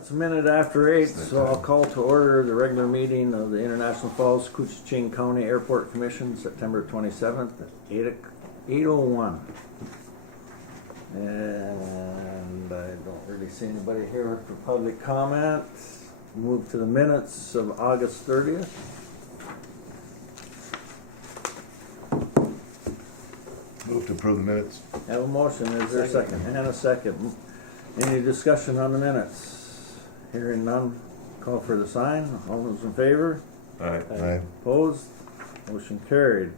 It's a minute after 8, so I'll call to order the regular meeting of the International Falls Koochiching County Airport Commission, September 27th, at 8:01. And I don't really see anybody here for public comment. Move to the minutes of August 30th. Move to approve the minutes. Have a motion, is there a second? And a second. Any discussion on the minutes? Hearing none, call for the sign. All those in favor? Aye. Aye. Opposed? Motion carried.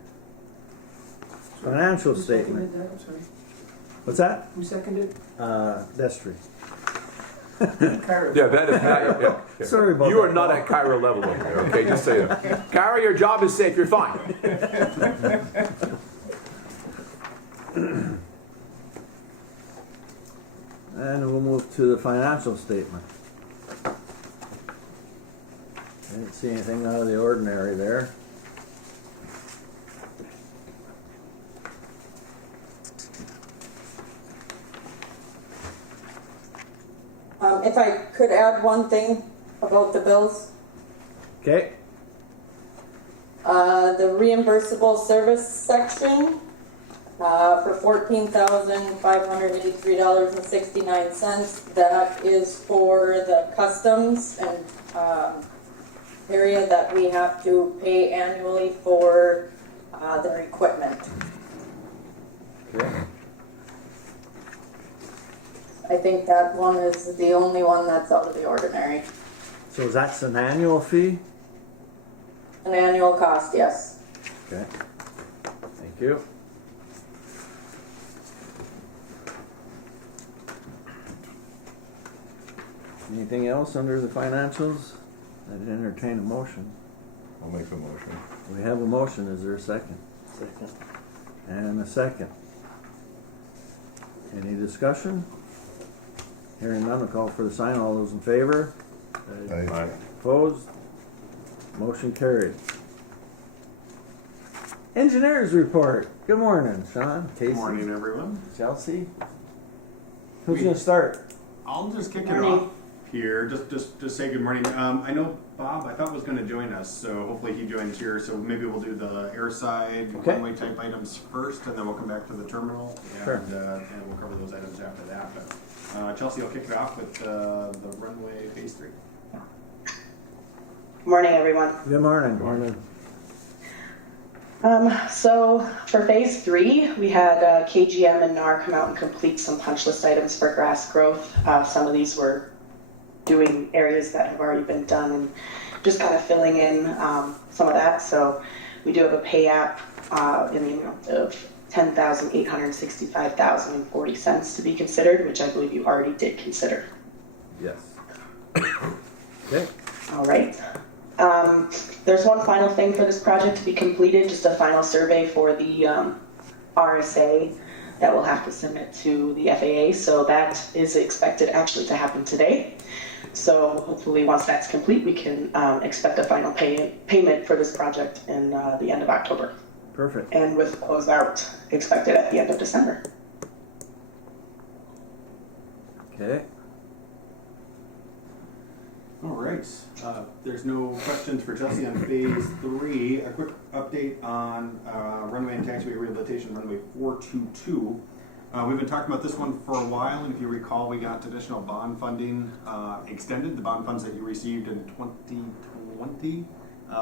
Financial Who statement. seconded that? I'm sorry. What's that? Who seconded? Destry. Kyra. Yeah, that is not. Yeah. Sorry about You that. are not at Kyra level over there, okay? Just so you know. Kyra, your job is safe. You're fine. And we'll move to the financial statement. Didn't see anything out of the ordinary there. If I could add one thing about the bills, Okay. the reimbursable service section for $14,583.69. That is for the customs and area that we have to pay annually for their equipment. Okay. I think that one is the only one that's out of the ordinary. So that's an annual fee? An annual cost, yes. Okay. Thank you. Anything else under the financials? I'd entertain a motion. I'll make the motion. We have a motion. Is there a second? Second. And a second. Any discussion? Hearing none, I'll call for the sign. All those in favor? Aye. Opposed? Motion carried. Engineers report. Good morning, Sean. Casey. Good morning, everyone. Chelsea. Who's going to start? I'll just kick it Morning. off here. Just say good morning. I know Bob, I thought was going to join us, so hopefully he joins here. So maybe we'll do the airside Okay. runway type items first, and then we'll come back to the terminal, and, Sure. and we'll cover those items after that. But Chelsea, I'll kick it off with the runway phase 3. Morning, everyone. Good morning. Morning. So for phase 3, we had KGM and NAR come out and complete some punch list items for grass growth. Some of these were doing areas that have already been done and just kind of filling in some of that. So we do have a pay app in the amount of $10,865.40 to be considered, which I believe you already did consider. Yes. Okay. All right. There's one final thing for this project to be completed, just a final survey for the RSA that we'll have to submit to the FAA. So that is expected actually to happen today. So hopefully once that's complete, we can expect a final payment for this project in the end of October. Perfect. And with closeout expected at the end of December. Okay. All right. There's no questions for Chelsea on phase 3. A quick update on runway and taxiway rehabilitation, runway 422. We've been talking about this one for a while, and if you recall, we got additional bond funding extended. The bond funds that you received in 2020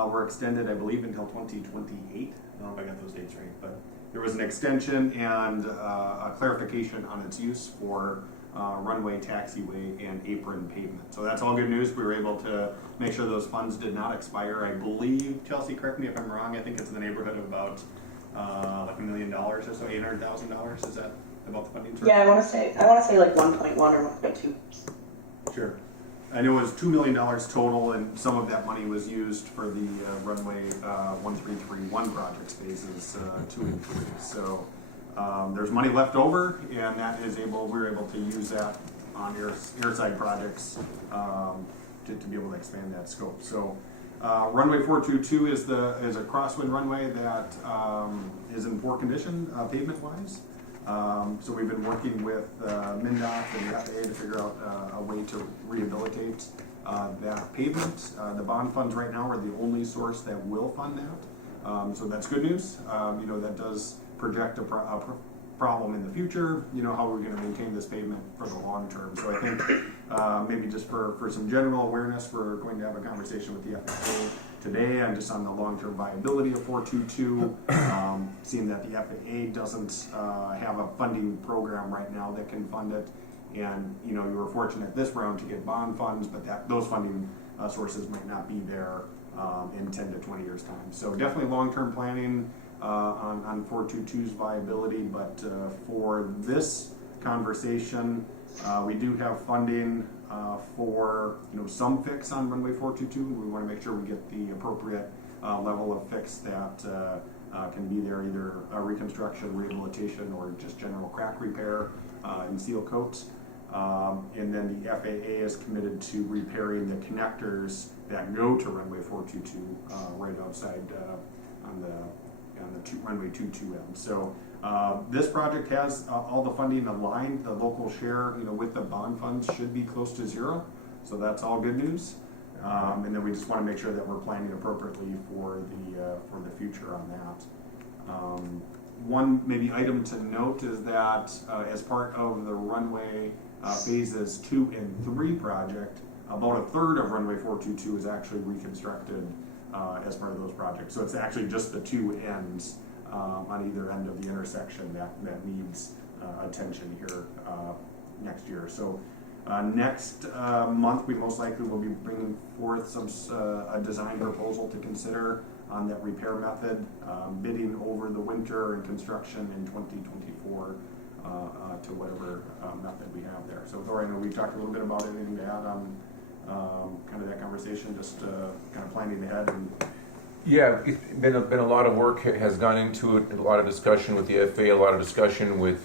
were extended, I believe, until 2028. I don't know if I got those dates right, but there was an extension and a clarification on its use for runway, taxiway, and apron pavement. So that's all good news. We were able to make sure those funds did not expire. I believe, Chelsea, correct me if I'm wrong, I think it's in the neighborhood of about like $1 million or so, $800,000. Is that about the funding? Yeah, I want to say like 1.1 or 1.2. Sure. I know it was $2 million total, and some of that money was used for the runway 1331 projects phases 2 and 3. So there's money left over, and that is we're able to use that on airside projects to be able to expand that scope. So runway 422 is a crosswind runway that is in poor condition pavement wise. So we've been working with MnDOT and the FAA to figure out a way to rehabilitate that pavement. The bond funds right now are the only source that will fund that. So that's good news. That does project a problem in the future. How we're going to maintain this pavement for the long term. So I think maybe just for some general awareness, we're going to have a conversation with the FAA today and just on the long-term viability of 422, seeing that the FAA doesn't have a funding program right now that can fund it. And you were fortunate this round to get bond funds, but those funding sources might not be there in 10 to 20 years time. So definitely long-term planning on 422's viability, but for this conversation, we do have funding for some fix on runway 422. We want to make sure we get the appropriate level of fix that can be there, either a reconstruction, rehabilitation, or just general crack repair and seal coats. And then the FAA is committed to repairing the connectors that go to runway 422 right outside on the runway 22 end. So this project has all the funding aligned. The local share, with the bond funds, should be close to zero. So that's all good news. And then we just want to make sure that we're planning appropriately for the future on that. One maybe item to note is that as part of the runway phases 2 and 3 project, about a third of runway 422 is actually reconstructed as part of those projects. So it's actually just the two ends on either end of the intersection that needs attention here next year. So next month we most likely will be bringing forth a design proposal to consider on that repair method, bidding over the winter and construction in 2024 to whatever method we have there. So Thor, I know we talked a little bit about anything to add on kind of that conversation, just kind of planning ahead. And Yeah, it's been a lot of work has gone into it, a lot of discussion with the FAA, a lot of discussion with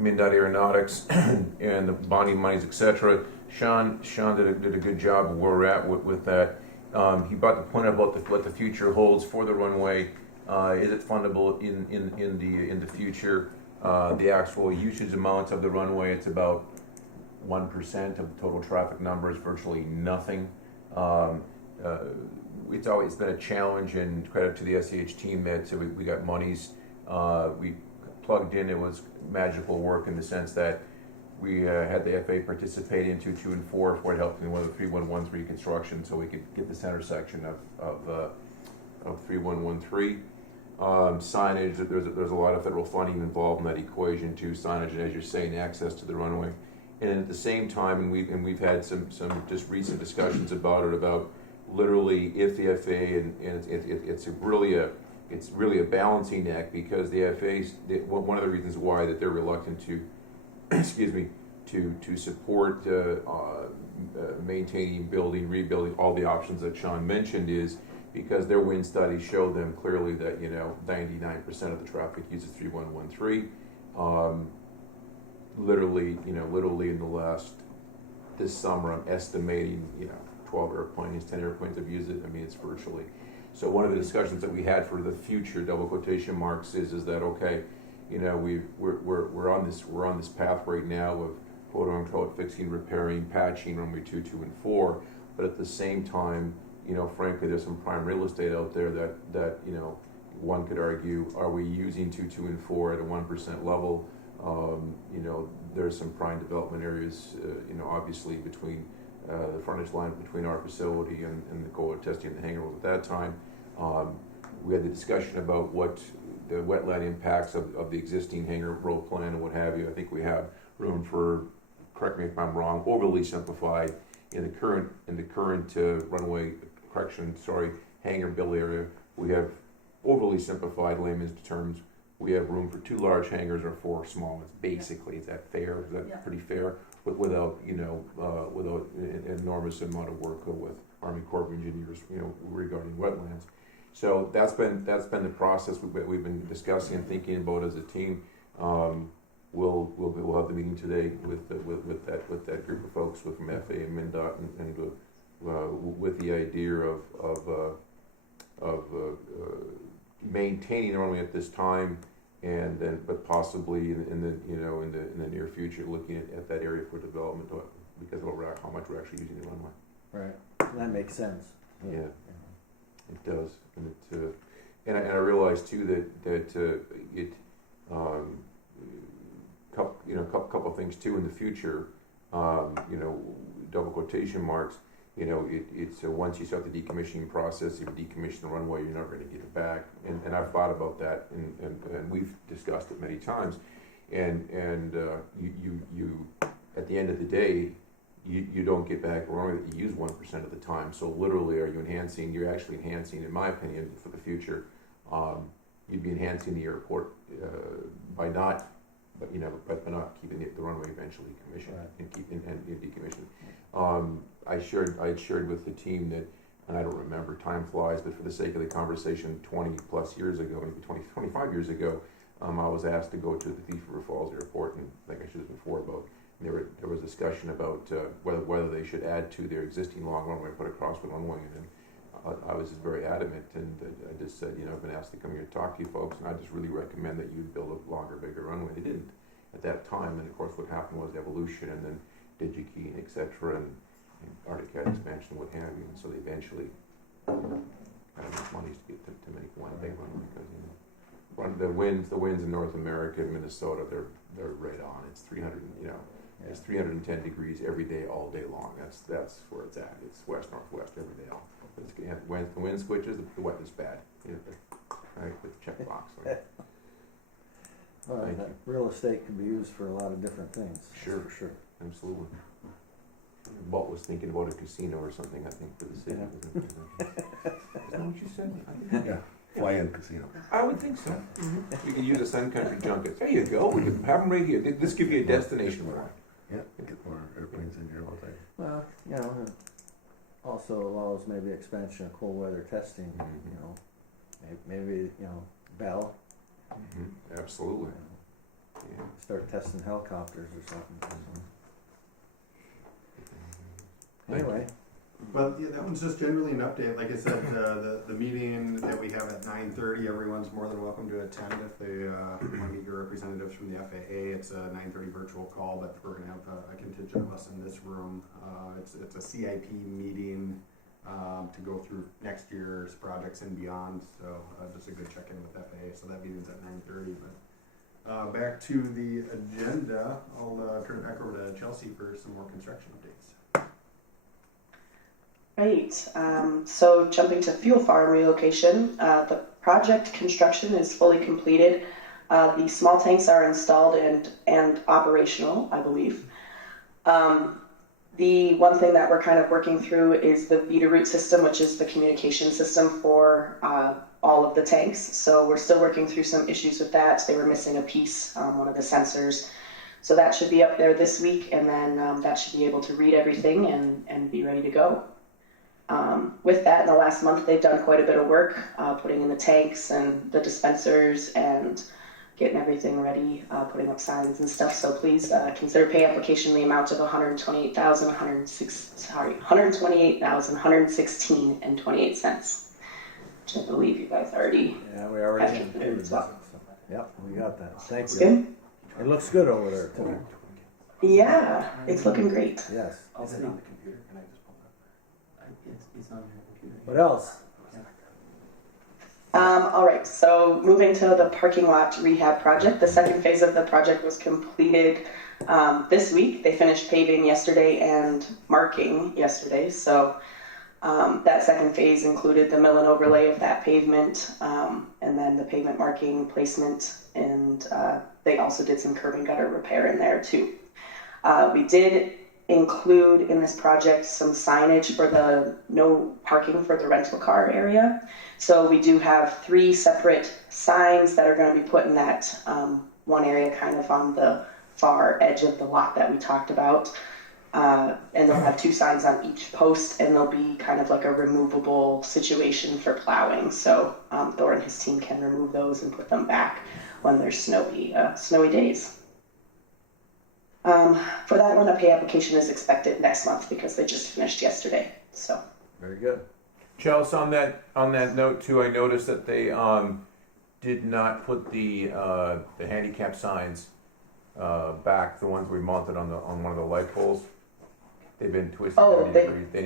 MnDOT Aeronautics and the bonding monies, etc. Sean did a good job of where we're at with that. He brought the point about what the future holds for the runway. Is it fundable in the future? The actual usage amounts of the runway, it's about 1% of the total traffic numbers, virtually nothing. It's always been a challenge, and credit to the SAH team that we got monies. We plugged in. It was magical work in the sense that we had the FAA participate in 2, 2, and 4 for it helped in one of the 3113 construction, so we could get the center section of 3113. Signage, there's a lot of federal funding involved in that equation too. Signage, and as you're saying, access to the runway, and at the same time, and we've had some just recent discussions about literally if the FAA and it's really a balancing act, because the FAA's one of the reasons why that they're reluctant to to support maintaining, building, rebuilding all the options that Sean mentioned is because their wind studies show them clearly that 99% of the traffic uses 3113. Literally in the last this summer, I'm estimating 12 airplanes, 10 airplanes have used it. I mean, it's virtually. So one of the discussions that we had for the future, double quotation marks, is that okay? We're on this path right now of quote unquote fixing, repairing, patching runway 2, 2, and 4, but at the same time, frankly, there's some prime real estate out there that one could argue, are we using 2, 2, and 4 at a 1% level? There's some prime development areas, obviously between the frontage line between our facility and the goal of testing the hangar was at that time. We had the discussion about what the wetland impacts of the existing hangar road plan and what have you. I think we have room for, correct me if I'm wrong, overly simplified in the current runway hangar build area. We have overly simplified layman's terms. We have room for 2 large hangars or 4 small ones. Basically, is that fair? Is that pretty fair? Without without an enormous amount of work with Army Corps of Engineers, regarding wetlands. So that's been the process we've been discussing and thinking about as a team. We'll have the meeting today with that group of folks from FAA and MnDOT and with the idea of maintaining the runway at this time, and then, but possibly in the near future, looking at that area for development because of how much we're actually using the runway. Right, that makes sense. Yeah, it does, and and I realize too that it couple of things too in the future. Double quotation marks. It's once you start the decommissioning process, if you decommission the runway, you're never going to get it back. And I've thought about that, and we've discussed it many times. And you at the end of the day, you don't get back a runway that you use 1% of the time. So literally, are you enhancing? You're actually enhancing, in my opinion, for the future. You'd be enhancing the airport by not. But not keeping the runway eventually commissioned, right, and decommissioned. I had shared with the team that, and I don't remember, time flies, but for the sake of the conversation, 20 plus years ago, maybe 25 years ago, I was asked to go to the Thief River Falls Airport, and like I should have before about, there was discussion about whether they should add to their existing long runway, put a crosswind runway, and I was just very adamant, and I just said, I've been asked to come here to talk to you folks, and I just really recommend that you build a longer, bigger runway. They didn't at that time, and of course what happened was evolution, and then DigiKey, et cetera, and Arctic Cat expansion, what have you, and so they eventually had enough money to get to make one big runway, because the winds in North America, Minnesota, they're right on. It's 300, it's 310 degrees every day, all day long. That's where it's at. It's west northwest every day. When the wind switches, the weather is bad. Right, with check box. Well, real estate can be used for a lot of different things. Sure, for sure, absolutely. Walt was thinking about a casino or something, I think, for the city. Yeah. Is that what you said? Yeah, fly-in casino. I would think so. Mm-hmm. You could use a Sun Country junket. There you go. We can have them right here. This could be a destination for it. Yeah, get more airplanes in here all day. Well, it also allows maybe expansion of cold weather testing. Maybe Bell. Mm-hmm. Absolutely. Yeah. Start testing helicopters or something. Thank Anyway. Well, yeah, that one's just generally an update. Like I said, the meeting that we have at 9:30, everyone's more than welcome to attend if they want to meet your representatives from the FAA. It's a 9:30 virtual call, but we're going to have a contingent of us in this room. It's a CIP meeting to go through next year's projects and beyond. So just a good check-in with FAA. So that meeting's at 9:30. But back to the agenda, I'll turn it back over to Chelsea for some more construction updates. Great. So jumping to fuel farm relocation, the project construction is fully completed. The small tanks are installed and operational, I believe. The one thing that we're kind of working through is the Vita route system, which is the communication system for all of the tanks. So we're still working through some issues with that. They were missing a piece, one of the sensors. So that should be up there this week, and then that should be able to read everything and be ready to go. With that, in the last month, they've done quite a bit of work, putting in the tanks and the dispensers and getting everything ready, putting up signs and stuff. So please consider pay application in the amount of $128,116.28, which I believe you guys already. Yeah, we already have included that. well. So, yep, we got that. Thank That's you. good. It looks good over there too. Yeah, it's looking great. Yes. Is it on the computer? Can I just pull it up? It's on your computer. What else? All right, so moving to the parking lot rehab project. The second phase of the project was completed this week. They finished paving yesterday and marking yesterday. So that second phase included the mill and overlay of that pavement, and then the pavement marking placement, and they also did some curb and gutter repair in there too. We did include in this project some signage for the no parking for the rental car area. So we do have 3 separate signs that are going to be put in that one area kind of on the far edge of the lot that we talked about. And they'll have 2 signs on each post, and they'll be kind of like a removable situation for plowing. So Thor and his team can remove those and put them back when there's snowy days. For that one, a pay application is expected next month because they just finished yesterday. So Very good. Chelsea, on that note too, I noticed that they did not put the handicap signs back, the ones we mounted on one of the light poles. They've been twisted Oh, 90 degrees. They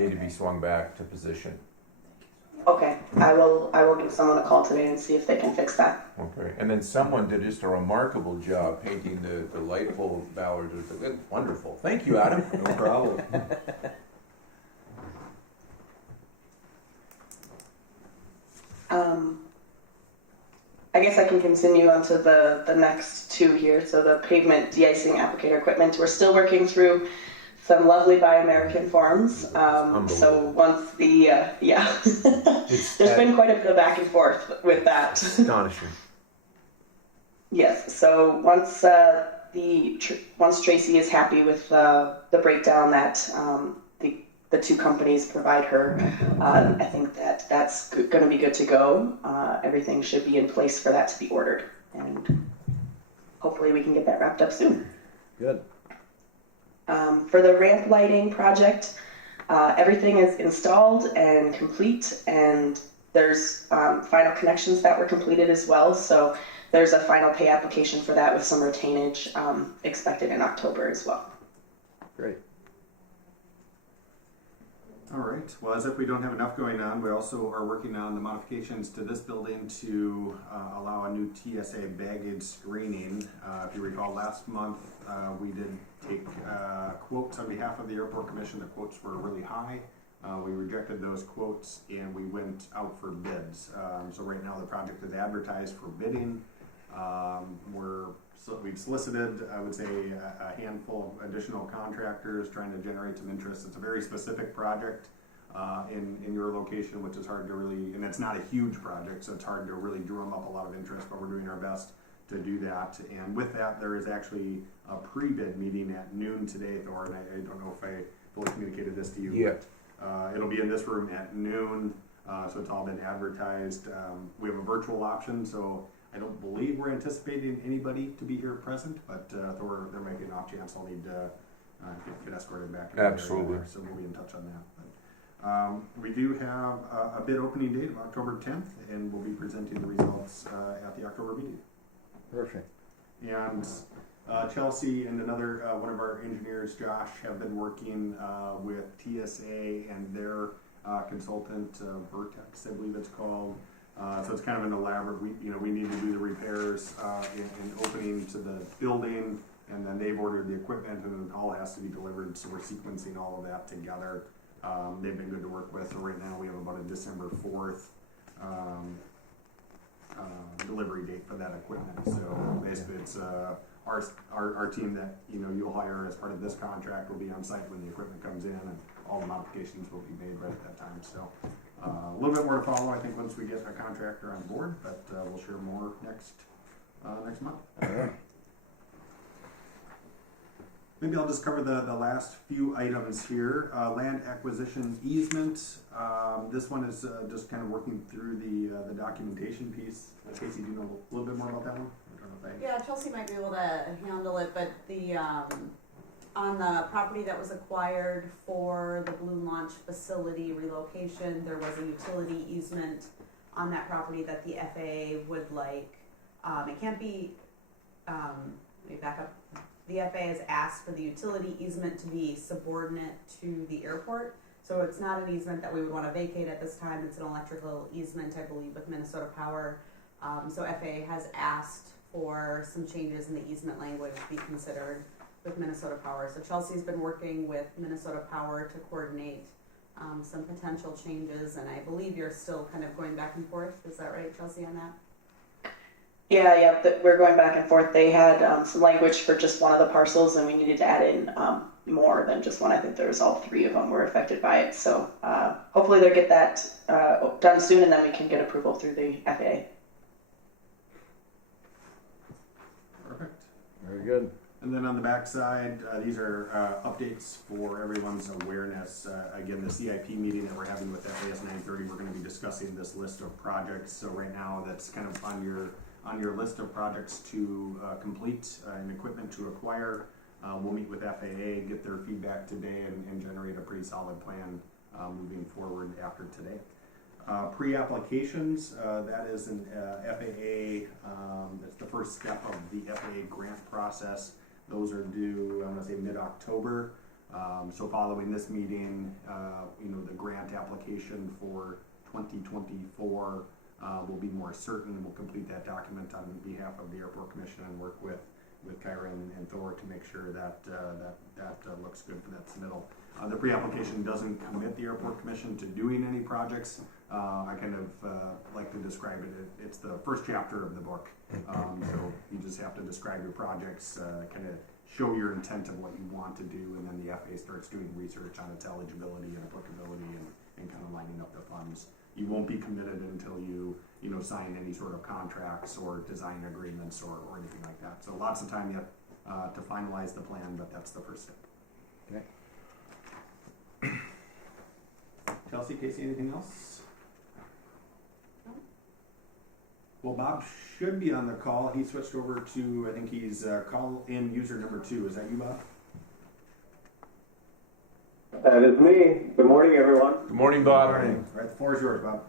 need to be swung back to position. Okay, I will give someone a call today and see if they can fix that. Okay, and then someone did just a remarkable job painting the light pole ballards. It's wonderful. Thank you, Adam. No problem. I guess I can continue on to the next two here. So the pavement de-icing applicator equipment, we're still working through some lovely Buy American forms. So once the, there's been quite a bit of back and forth with that. Astonishing. Yes, so once once Tracy is happy with the breakdown that the two companies provide her, I think that's going to be good to go. Everything should be in place for that to be ordered, and hopefully we can get that wrapped up soon. Good. For the ramp lighting project, everything is installed and complete, and there's final connections that were completed as well. So there's a final pay application for that with some retainage expected in October as well. Great. All right. Well, as if we don't have enough going on, we also are working on the modifications to this building to allow a new TSA baggage screening. If you recall, last month we did take quotes on behalf of the Airport Commission. The quotes were really high. We rejected those quotes and we went out for bids. So right now the project is advertised for bidding. We've solicited, I would say, a handful of additional contractors trying to generate some interest. It's a very specific project in your location, which is hard to really, and it's not a huge project, so it's hard to really drum up a lot of interest, but we're doing our best to do that. And with that, there is actually a pre-bid meeting at noon today, Thor, and I don't know if I fully communicated this to you. Yeah. But, it'll be in this room at noon, so it's all been advertised. We have a virtual option, so I don't believe we're anticipating anybody to be here present, but there might be an off chance I'll need to get escorted back. Absolutely. So we'll be in touch on that. But, we do have a bid opening date of October 10th, and we'll be presenting the results at the October meeting. Perfect. And Chelsea and another one of our engineers, Josh, have been working with TSA and their consultant, Vertex, I believe it's called. So it's kind of an elaborate. We need to do the repairs and opening to the building, and then they've ordered the equipment, and it all has to be delivered. So we're sequencing all of that together. They've been good to work with. So right now we have about a December 4th delivery date for that equipment. So basically, it's our team that you'll hire as part of this contract will be on site when the equipment comes in, and all the modifications will be made right at that time. So. A little bit more to follow, I think, once we get a contractor on board, but we'll share more next month. All right. Maybe I'll just cover the last few items here. Land acquisition easement. This one is just kind of working through the documentation piece. Casey, do you know a little bit more about that one? I don't know if Yeah, Chelsea might be able to handle it, but the on the property that was acquired for the Balloon Launch Facility relocation, there was a utility easement on that property that the FAA would like. It can't be, let me back up. The FAA has asked for the utility easement to be subordinate to the airport. So it's not an easement that we would want to vacate at this time. It's an electrical easement, I believe, with Minnesota Power. So FAA has asked for some changes in the easement language to be considered with Minnesota Power. So Chelsea's been working with Minnesota Power to coordinate some potential changes, and I believe you're still kind of going back and forth. Is that right, Chelsea, on that? Yeah, we're going back and forth. They had some language for just one of the parcels, and we needed to add in more than just one. I think there was all three of them were affected by it. So hopefully they'll get that done soon, and then we can get approval through the FAA. Perfect. Very good. And then on the back side, these are updates for everyone's awareness. Again, the CIP meeting that we're having with FAS 930, we're going to be discussing this list of projects. So right now, that's kind of on your list of projects to complete and equipment to acquire. We'll meet with FAA, get their feedback today, and generate a pretty solid plan moving forward after today. Pre-applications, that is an FAA, that's the first step of the FAA grant process. Those are due, I'm gonna say mid-October. So following this meeting, the grant application for 2024 will be more certain. We'll complete that document on behalf of the Airport Commission and work with Kyra and Thor to make sure that looks good for that submittal. The pre-application doesn't commit the Airport Commission to doing any projects. I kind of like to describe it. It's the first chapter of the book. So you just have to describe your projects, kind of show your intent of what you want to do, and then the FAA starts doing research on its eligibility and applicability and kind of lining up the funds. You won't be committed until you sign any sort of contracts or design agreements or anything like that. So lots of time yet to finalize the plan, but that's the first step. Okay. Chelsea, Casey, anything else? Well, Bob should be on the call. He switched over to, I think he's call-in user number 2. Is that you, Bob? That is me. Good morning, everyone. Good morning, Bob. All right, the floor is yours, Bob.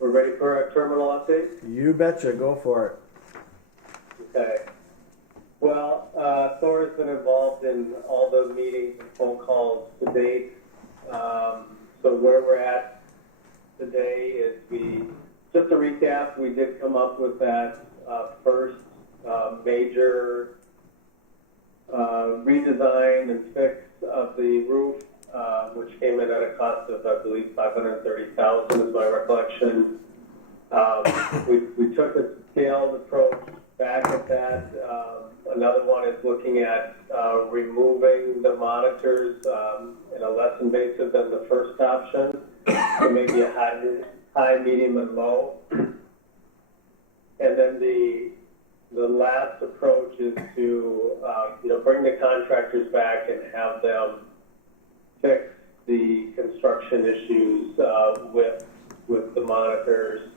We're ready for a terminal update? You betcha, go for it. Okay. Well, Thor has been involved in all the meetings and phone calls to date. So where we're at today is just to recap, we did come up with that first major redesign and fix of the roof, which came in at a cost of, I believe, $530,000 is my recollection. We took a scaled approach back at that. Another one is looking at removing the monitors in a less invasive than the first option, so maybe a high, medium, and low. And then the last approach is to bring the contractors back and have them fix the construction issues with the monitors,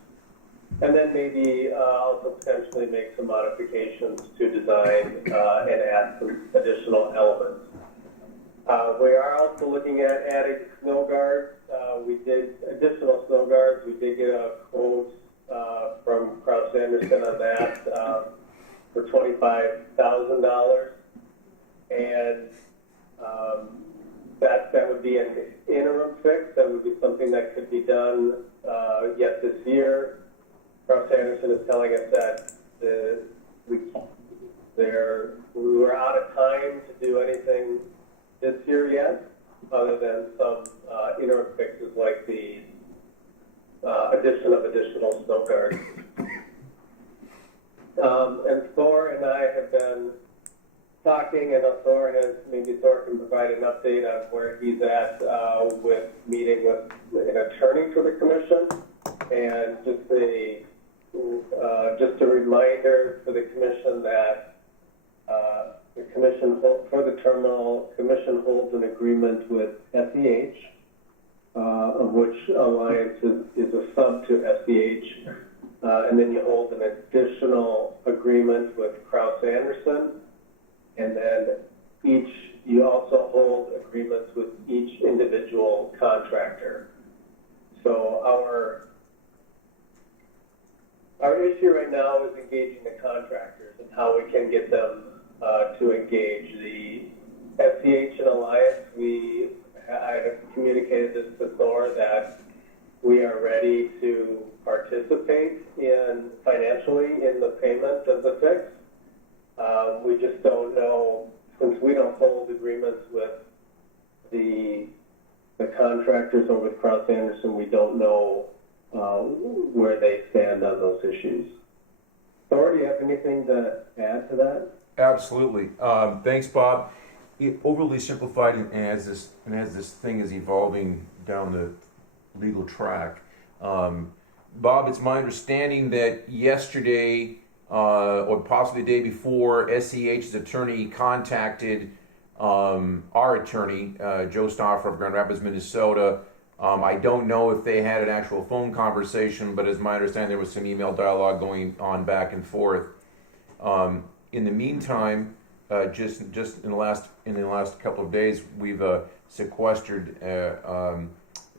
and then maybe also potentially make some modifications to design and add some additional elements. We are also looking at adding snow guards. We did additional snow guards. We did get a quote from Kraus Anderson on that for $25,000, and that would be an interim fix. That would be something that could be done yet this year. Kraus Anderson is telling us that we were out of time to do anything this year yet, other than some interim fixes like the addition of additional snow guards. And Thor and I have been talking, and Thor can provide an update on where he's at with meeting with an attorney for the commission, and just a reminder for the commission that the commission for the terminal commission holds an agreement with SEH, of which Alliance is a sub to SEH, and then you hold an additional agreement with Kraus Anderson, and then you also hold agreements with each individual contractor. So our issue right now is engaging the contractors and how we can get them to engage. The SEH and Alliance, I have communicated this to Thor that we are ready to participate financially in the payment of the fix. We just don't know, since we don't hold agreements with the contractors or with Kraus Anderson, we don't know where they stand on those issues. Thor, do you have anything to add to that? Absolutely. Thanks, Bob. Overly simplified, and as this thing is evolving down the legal track, Bob, it's my understanding that yesterday or possibly the day before, SEH's attorney contacted our attorney, Joe Stoffer of Grand Rapids, Minnesota. I don't know if they had an actual phone conversation, but as my understanding, there was some email dialogue going on back and forth. In the meantime, just in the last couple of days, we've sequestered,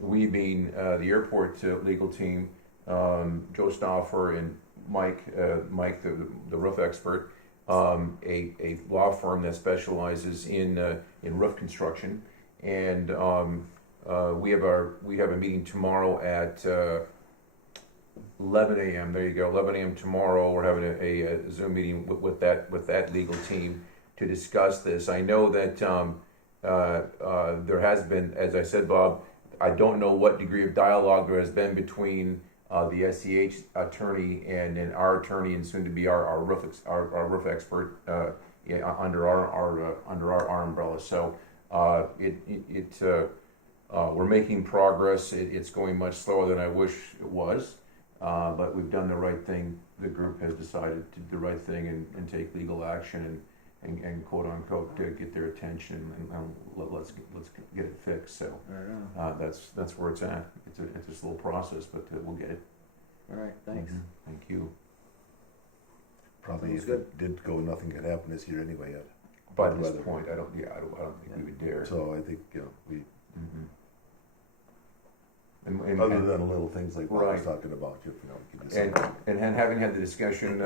we being the airport legal team, Joe Stauffer and Mike, the roof expert, a law firm that specializes in roof construction, and we have a meeting tomorrow at 11 a.m. There you go, 11 a.m. tomorrow. We're having a Zoom meeting with that legal team to discuss this. I know that there has been, as I said, Bob, I don't know what degree of dialogue there has been between the SEH attorney and our attorney, and soon to be our roof expert under our umbrella. So we're making progress. It's going much slower than I wish it was, but we've done the right thing. The group has decided to do the right thing and take legal action and quote unquote get their attention and let's get it fixed. So that's where it's at. It's a slow process, but we'll get it. All right, thanks. Mm-hmm. Thank you. Probably Sounds if good. it did go, nothing could happen this year anyway yet. By this point, I don't think we would dare. So I think, we, And other than little things like Bob was Right. talking about, you know. and having had the discussion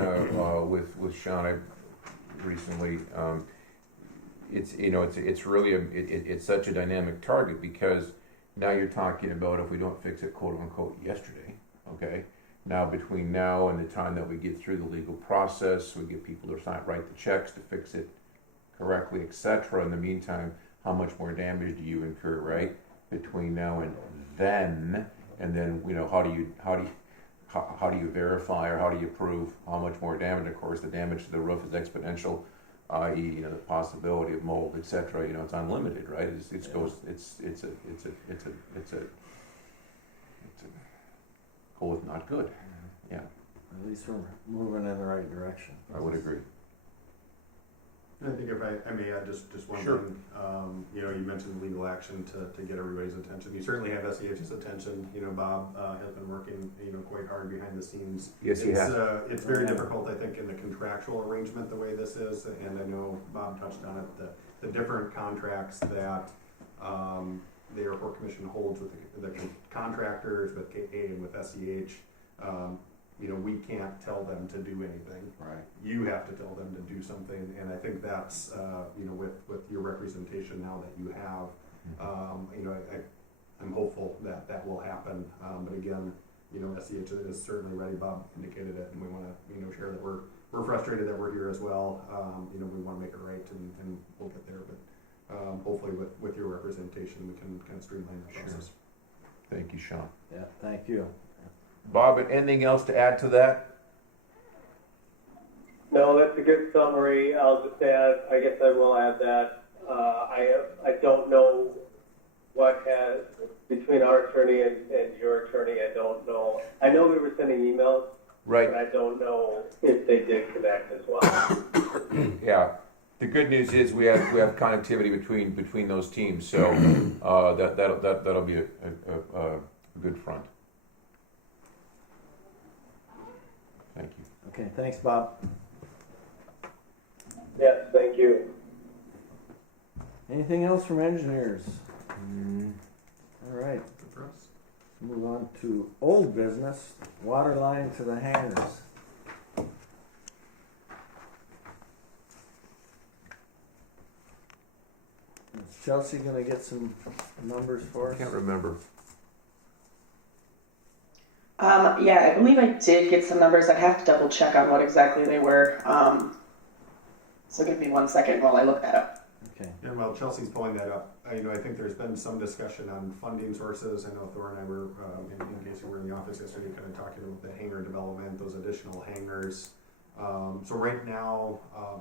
with Sean recently, it's really it's such a dynamic target, because now you're talking about if we don't fix it quote unquote yesterday, okay? Now between now and the time that we get through the legal process, we get people to write the checks to fix it correctly, etc. In the meantime, how much more damage do you incur, right? Between now and then how do you verify, or how do you prove how much more damage? Of course, the damage to the roof is exponential, i.e., the possibility of mold, etc. It's unlimited, right? It's a goal is not good. Yeah, At least we're moving in the right direction. I would agree. I think if I may add just one Sure. thing, you mentioned legal action to get everybody's attention. You certainly have SEH's attention. Bob has been working, quite hard behind the scenes. Yes, he has. It's very difficult, I think, in the contractual arrangement the way this is, and I know Bob touched on it. The different contracts that the airport commission holds with the contractors, with KA and with SEH. We can't tell them to do anything. Right. You have to tell them to do something, and I think that's with your representation now that you have, I'm hopeful that will happen. But again, SEH is certainly ready. Bob indicated it, and we want to share that we're frustrated that we're here as well. We want to make it right, and we'll get there. But hopefully, with your representation, we can kind of streamline the process. Thank you, Sean. Yeah, thank you. Bob, anything else to add to that? No, that's a good summary. I'll just add, I guess I will add that I don't know what has, between our attorney and your attorney, I don't know. I know we were sending emails, Right. but I don't know if they did connect as well. Yeah. The good news is we have connectivity between those teams, so that'll be a good front. Thank you. Okay, thanks, Bob. Yes, thank you. Anything else from engineers? All right, Good for us. let's move on to old business, water line to the hangars. Is Chelsea gonna get some numbers for I us? can't remember. Yeah, I believe I did get some numbers. I have to double check on what exactly they were. So give me 1 second while I look that up. Okay. And while Chelsea's pulling that up, I think there's been some discussion on funding sources. I know Thor and I were, in case we were in the office yesterday, kind of talking about the hangar development, those additional hangars. So right now,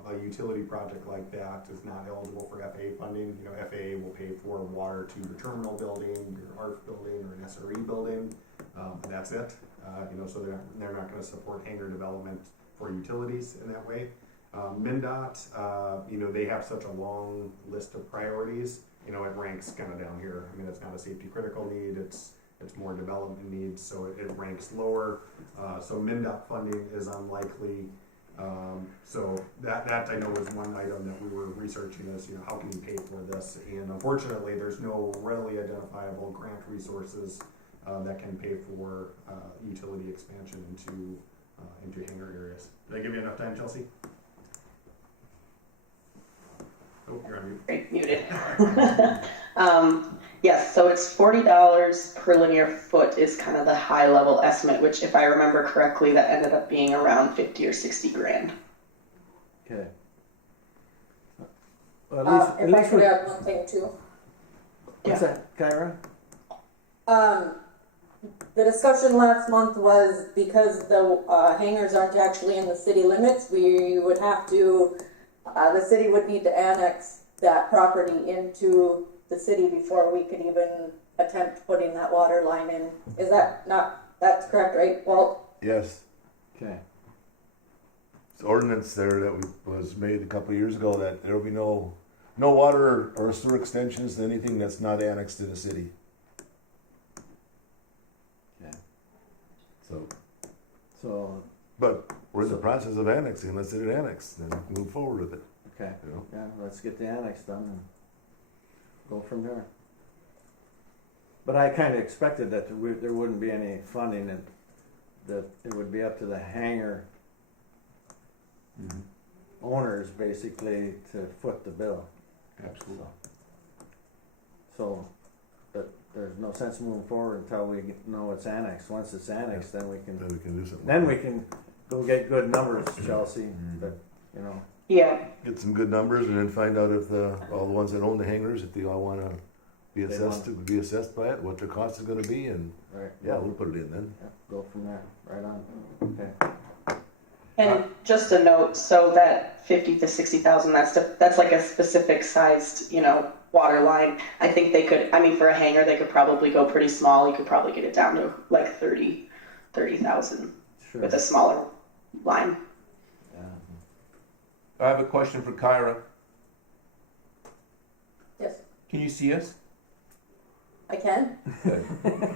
a utility project like that is not eligible for FAA funding. FAA will pay for water to your terminal building, your ARF building, or an SRE building, and that's it. So they're not going to support hangar development for utilities in that way. MnDOT, they have such a long list of priorities. It ranks kind of down here. It's not a safety critical need. It's more development needs, so it ranks lower. So MnDOT funding is unlikely So that I know was one item that we were researching is, how can you pay for this? And unfortunately, there's no readily identifiable grant resources that can pay for utility expansion into hangar areas. Did I give you enough time, Chelsea? Oh, you're on mute. Great, muted. Yes, so it's $40 per linear foot is kind of the high level estimate, which if I remember correctly, that ended up being around 50 or 60 grand. Okay. Well, at If I least could we- add one thing too. what's that, Kyra? The discussion last month was because the hangars aren't actually in the city limits, we would have to, the city would need to annex that property into the city before we could even attempt putting that water line in. Is that not, that's correct, right, Walt? Yes. Okay. It's ordinance there that was made a couple of years ago that there will be no water or sewer extensions to anything that's not annexed to the city. Okay. So, So, but we're in the process of annexing. Let's get it annexed, then we can move forward with it. okay, yeah, let's get the annex done and go from there. But I kind of expected that there wouldn't be any funding and that it would be up to the hangar owners basically to foot the bill. Absolutely. So, but there's no sense moving forward until we know it's annexed. Once it's annexed, then we can, Then we can do something. then we can go get good numbers, Chelsea, but, Yeah, Get some good numbers and then find out if all the ones that own the hangars, if they all want to be assessed by it, what their cost is going to be, and right. yeah, we'll put it in then. Yeah, go from there, right on, okay. and just a note, so that 50 to 60,000, that's like a specific sized, water line. I think they could, for a hangar, they could probably go pretty small. You could probably get it down to like 30,000 Sure. with a smaller line. Yeah. I have a question for Kyra. Yes, Can you see us? I can.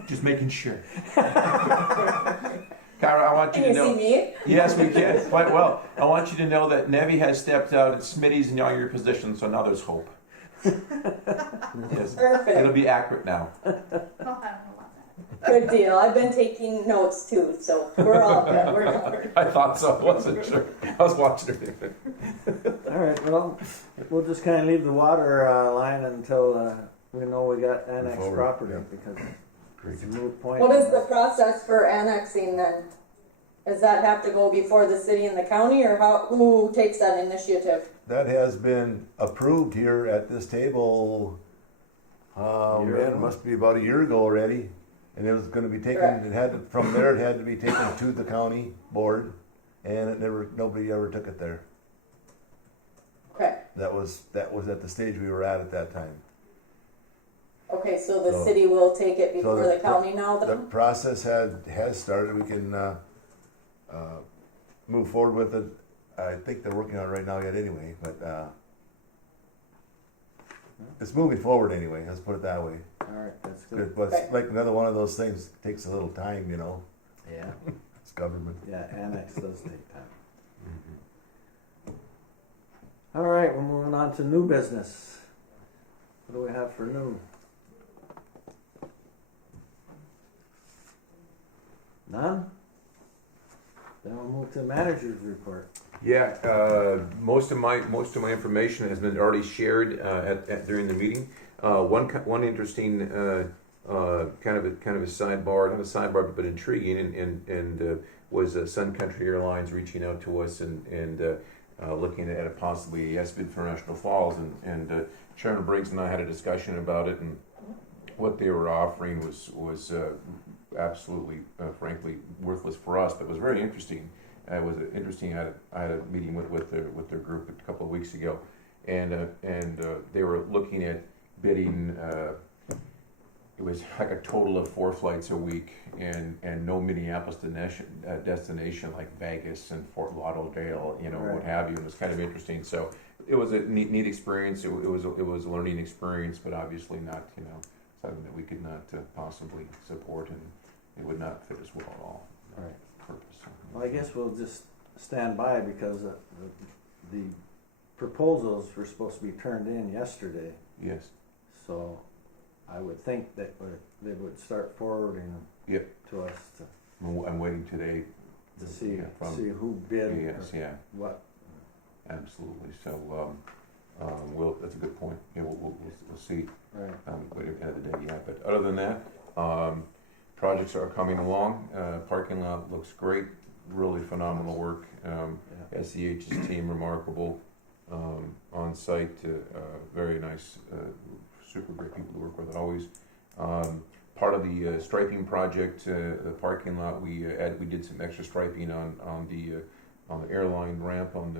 Just making sure. Kyra, I want you Can to you know. see me? Yes, we can. Quite well. I want you to know that Nevi has stepped out and Smitty's in your position, so now there's hope. Yes. Perfect. It'll be accurate now. Oh, I don't know about that. Good deal. I've been taking notes too, so we're all good. We're covered. I thought so. I wasn't sure. I was watching everything. All right, well, we'll just kind of leave the water line until we know we got annexed forward, property, yeah. because Great. it's a moot point. What is the process for annexing then? Does that have to go before the city and the county, or who takes that initiative? That has been approved here at this table. It must be about a year ago already, and it was going to be taken. Correct. From there. It had to be taken to the county board, and nobody ever took it there. Okay. That was at the stage we were at that time. Okay, so the So- city will take it before the the county now The then? process has started. We can move forward with it. I think they're working on it right now yet anyway, but it's moving forward anyway. Let's put it that way. All right, that's good. But Okay. it's like another one of those things, it takes a little time, Yeah, It's government. yeah, annex does take time. All right, we're moving on to new business. What do we have for new? None? Then we'll move to the manager's report. Yeah, most of my information has been already shared during the meeting. One interesting kind of a sidebar, not a sidebar, but intriguing, and was Sun Country Airlines reaching out to us and looking at a possibly bid for National Falls, and Chairman Briggs and I had a discussion about it, and what they were offering was absolutely, frankly, worthless for us, but it was very interesting. It was interesting. I had a meeting with their group a couple of weeks ago, and they were looking at bidding. It was like a total of 4 flights a week, and no Minneapolis destination like Vegas and Fort Lauderdale, Right. what have you. And it was kind of interesting. So it was a neat experience. It was a learning experience, but obviously not something that we could not possibly support, and it would not fit us well at all. Right. Purpose. Well, I guess we'll just stand by because the proposals were supposed to be turned in yesterday. Yes. So I would think that they would start forwarding them Yep. to us I'm waiting today to see Yeah, from- see who bid Yes, or yeah, what. absolutely. So, that's a good point. Yeah, we'll see. Right. But at the end of the day, yeah. But other than that, projects are coming along. Parking lot looks great. Really phenomenal work. SEH's team remarkable. On site, very nice, super great people to work with always. Part of the striping project, the parking lot, we did some extra striping on the airline ramp on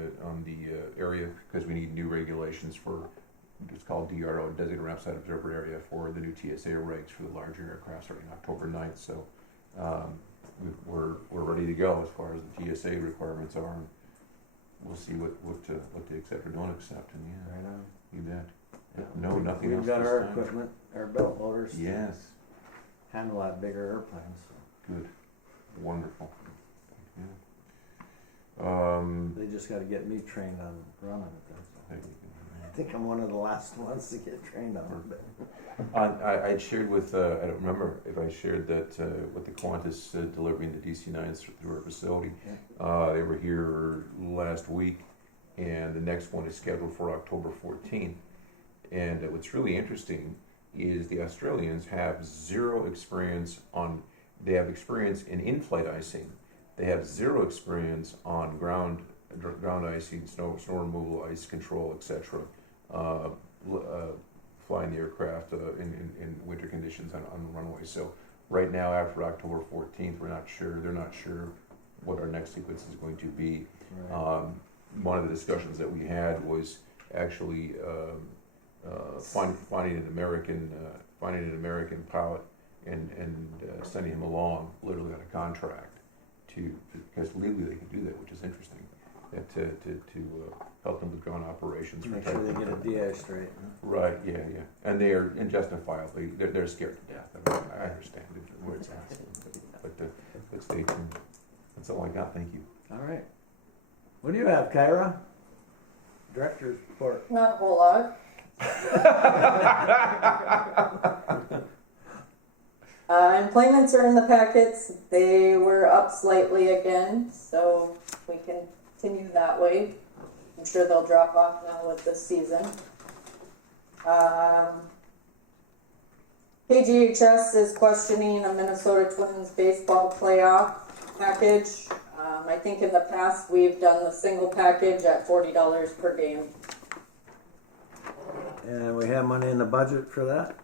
the area because we need new regulations for it's called DRO, Designated Ramp Site Observer Area, for the new TSA regs for the larger aircraft starting October 9th. So we're ready to go as far as the TSA requirements are. And we'll see what they accept or don't accept. And yeah, Right on. you bet. Yeah. No, nothing We've else. got this our time. equipment, our belt loaders. to Yes. handle that bigger airplanes. Good. Wonderful. Yeah. They just got to get me trained on running it. That's all. I think I'm one of the last ones to get trained on it. I shared with, I don't remember if I shared that with the Qantas delivering the DC-9s through our facility. They were here last week, and the next one is scheduled for October 14th. And what's really interesting is the Australians have zero experience they have experience in in-flight icing. They have zero experience on ground icing, snow removal, ice control, etc. Flying the aircraft in winter conditions on the runway. So right now, after October 14th, they're not sure what our next sequence is going to be. Right. One of the discussions that we had was actually finding an American pilot and sending him along, literally on a contract, because legally they can do that, which is interesting. To help them with ground operations. Make sure they get a DI straight. Huh? Right, yeah. And they are injustifiably, they're scared to death. I mean, I understand where it's at. But stay tuned. That's all I got, thank you. All right. What do you have, Kyra? Director's report. Not a whole lot. Employments are in the packets. They were up slightly again, so we can continue that way. I'm sure they'll drop off now with this season. KGHS is questioning a Minnesota Twins baseball playoff package. I think in the past we've done the single package at $40 per game. And we have money in the budget for that?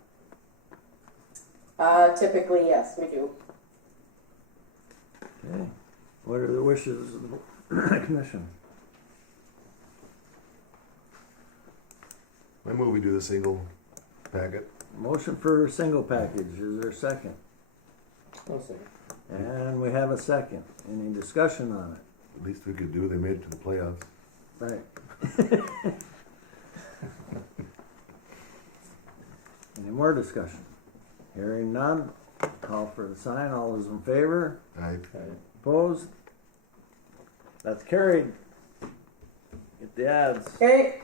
Typically, yes, we do. Okay. What are the wishes of the commission? I move we do the single packet. Motion for a single package. Is there a second? No second. And we have a second. Any discussion on it? At least we could do. They made it to the playoffs. Right. Any more discussion? Hearing none. Call for the sign. All those in favor? Aye. Opposed? That's carried. Get the ads. Okay.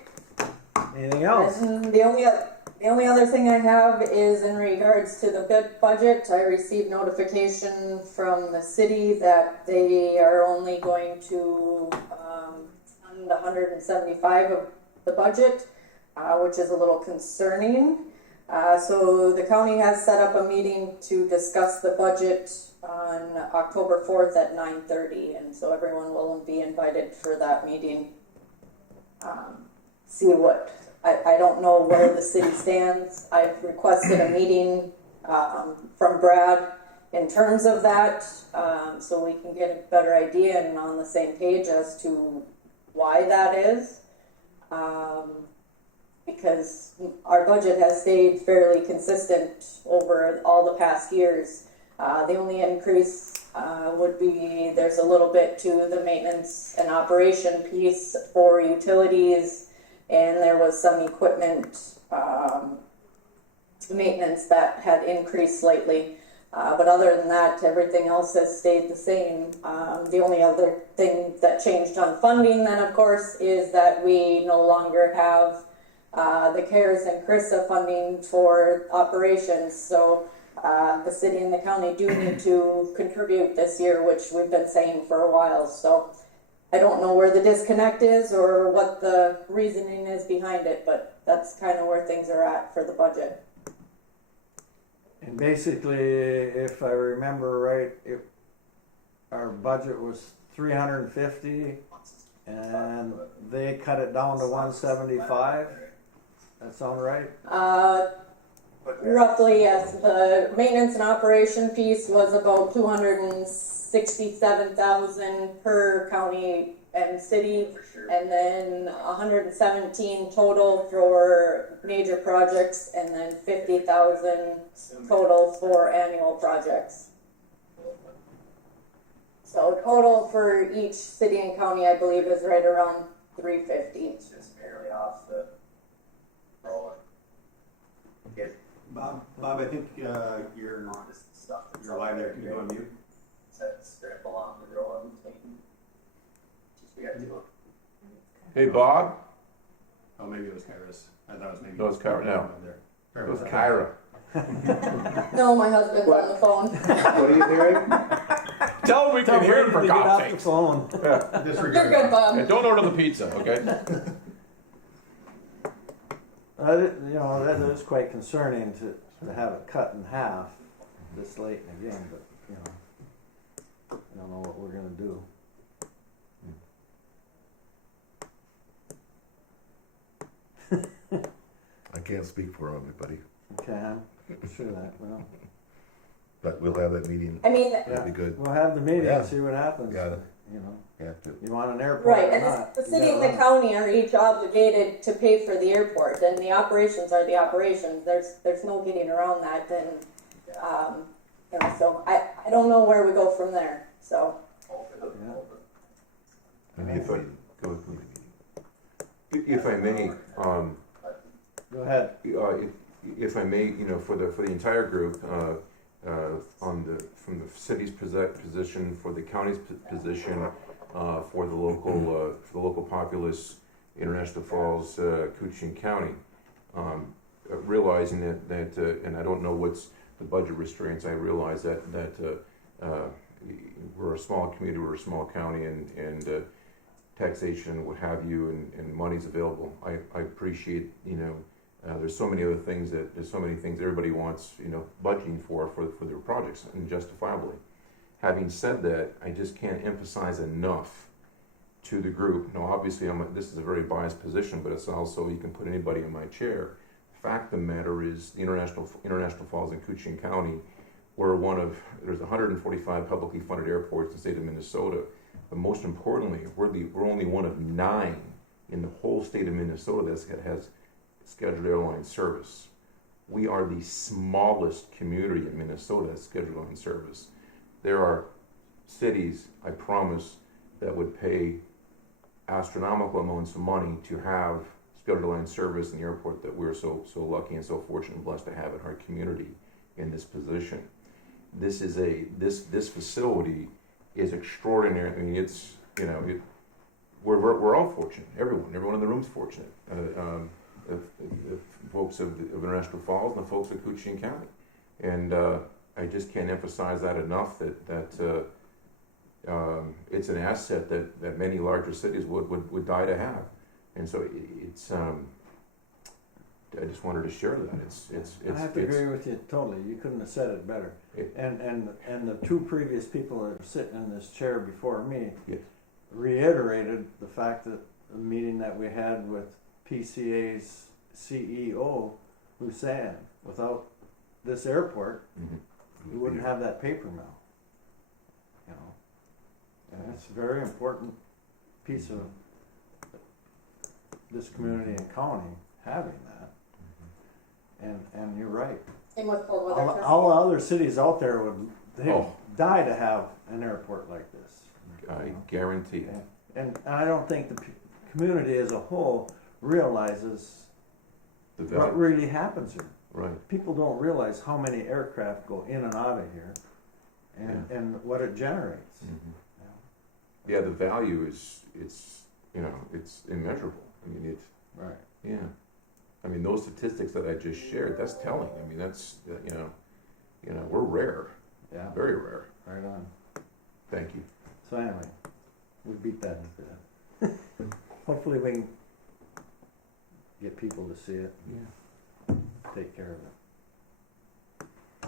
Anything else? And the only other thing I have is in regards to the bid budget. I received notification from the city that they are only going to fund 175 of the budget, which is a little concerning. So the county has set up a meeting to discuss the budget on October 4th at 9:30, and so everyone will be invited for that meeting. See what, I don't know where the city stands. I've requested a meeting from Brad in terms of that, so we can get a better idea and on the same page as to why that is. Because our budget has stayed fairly consistent over all the past years. The only increase would be there's a little bit to the maintenance and operation piece for utilities, and there was some equipment maintenance that had increased slightly. But other than that, everything else has stayed the same. The only other thing that changed on funding then, of course, is that we no longer have the CARES and CRISA funding for operations. So the city and the county do need to contribute this year, which we've been saying for a while. So I don't know where the disconnect is or what the reasoning is behind it, but that's kind of where things are at for the budget. And basically, if I remember right, our budget was 350, and they cut it down to 175. That sound right? Roughly, yes. The maintenance and operation piece was about 267,000 per county and city, and then 117 total for major projects, and then 50,000 total for annual projects. So total for each city and county, I believe, is right around 350. It's just barely off the roll. Bob, I think you're live there. Can you go on mute? Scramble on the roll. We got to do it. Hey, Bob? Oh, maybe it was Kairos. I thought it was maybe. No, it's Kyra now. There. It was Kyra. No, my husband's on the phone. What are you hearing? Tell him we can hear him for Get off God's the sakes. phone. Disregard You're good, that. Bob. And don't order the pizza, okay? That is quite concerning to have it cut in half this late in the game, but, I don't know what we're gonna do. I can't speak for everybody, Okay, I'm sure that, but we'll have that meeting. I mean, That'd be good. we'll have the meeting Yeah. and see what happens. Got it. Have to. You want an airport right, or and not? the You city and gotta the run county are each obligated to pay for the airport, and the operations are the operations. There's no getting around that, and so I don't know where we go from there. So it. Yeah. If I go, if I may, Go ahead. if I may, for the entire group, from the city's position, for the county's position, for the local populace, International Falls, Koochiching County, realizing that and I don't know what's the budget restraints. I realize that we're a small community, we're a small county, and taxation, what have you, and money's available. I appreciate, there's so many other things there's so many things everybody wants, budgeting for their projects, and justifiably. Having said that, I just can't emphasize enough to the group. Now, obviously, this is a very biased position, but it's also, you can put anybody in my chair. Fact of the matter is, the International Falls in Koochiching County, there's 145 publicly funded airports in the state of Minnesota. But most importantly, we're only one of 9 in the whole state of Minnesota that has scheduled airline service. We are the smallest community in Minnesota that's scheduled airline service. There are cities, I promise, that would pay astronomical amounts of money to have scheduled airline service in the airport that we're so lucky and so fortunate and blessed to have in our community in this position. This facility is extraordinary. I mean, it's, we're all fortunate. Everyone in the room's fortunate. The folks of International Falls and the folks of Koochiching County, and I just can't emphasize that enough. That it's an asset that many larger cities would die to have, and so it's. I just wanted to share that. I have to agree with you totally. You couldn't have said it better. And the 2 previous people that are sitting in this chair before me reiterated the fact that the meeting that we had with PCA's CEO, Hussein, without this airport, we wouldn't have that paper mill. And it's a very important piece of this community and county having that. And you're right. same with cold weather. All the other cities out there would die to have an airport like this. I guarantee. And I don't think the community as a whole realizes what really happens here. Right. People don't realize how many aircraft go in and out of here, and what it generates. Mhm. Yeah, the value is, it's immeasurable. I mean, it's, Right. yeah. I mean, those statistics that I just shared, that's telling. I mean, that's, we're rare, Yeah. very rare. Right on. Thank you. So anyway, we beat that into that. Hopefully we can get people to see it, Yeah. take care of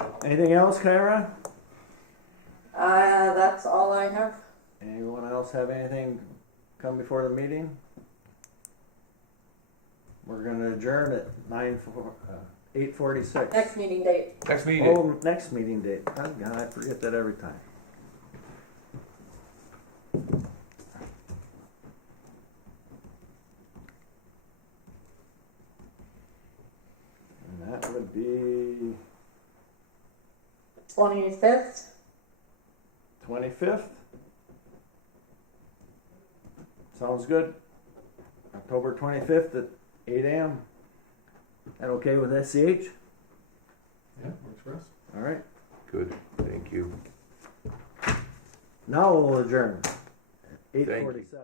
it. Anything else, Kyra? That's all I have. Anyone else have anything come before the meeting? We're gonna adjourn at 8:46. Next meeting date. Next meeting. Oh, next meeting date. Oh God, I forget that every time. And that would be 25th. 25th. Sounds good. October 25th at 8 a.m. That okay with SCH? Yeah, works for us. All right. Good. Thank you. Now we'll adjourn. you. 8:47.